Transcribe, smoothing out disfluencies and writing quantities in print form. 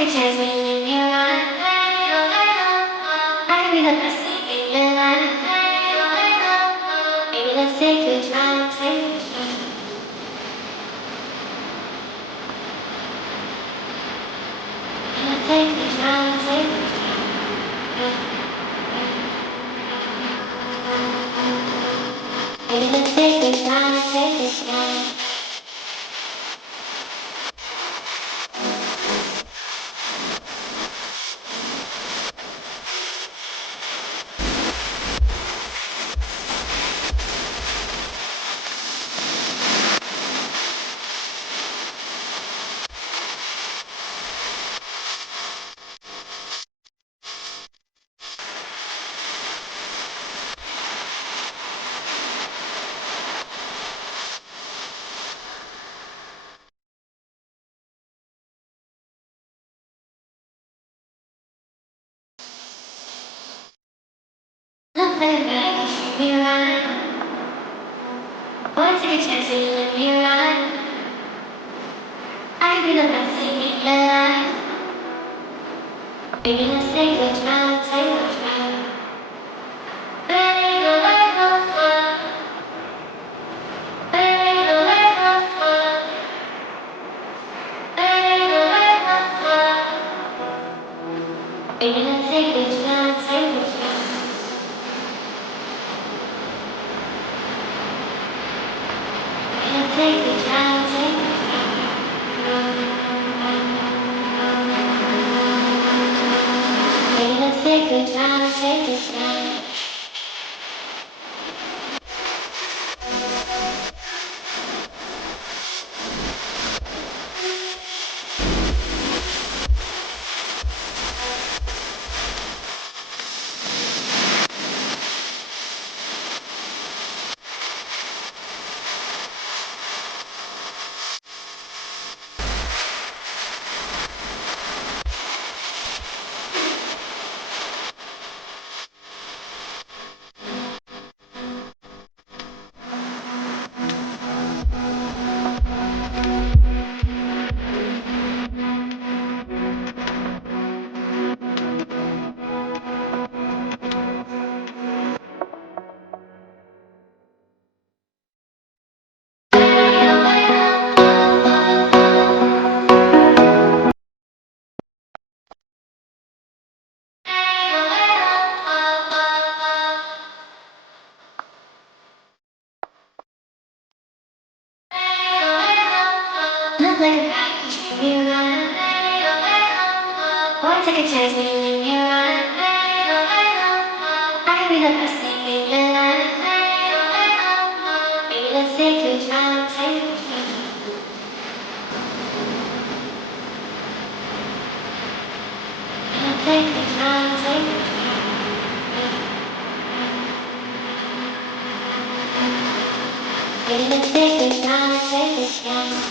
take a chance when you're in your life. I can be the best thing in your life. Maybe let's take a drive, take a drive. Let's take a drive, take a drive. Maybe let's take a drive, take a drive. Nothing better than me right. Wanna take a chance when you're in your life. I can be the best thing in your life. Maybe let's take a drive, take a drive. Baby, let's go far. Baby, let's go far. Baby, let's go far. Baby, let's take a drive, take a drive. Let's take a drive, take a drive. Baby, let's take a drive, take a drive. Nothing better than me right. Wanna take a chance when you're in your life. I can be the best thing in your life. Maybe let's take a drive, take a drive. Let's take a drive, take a drive. Maybe let's take a drive, take a drive.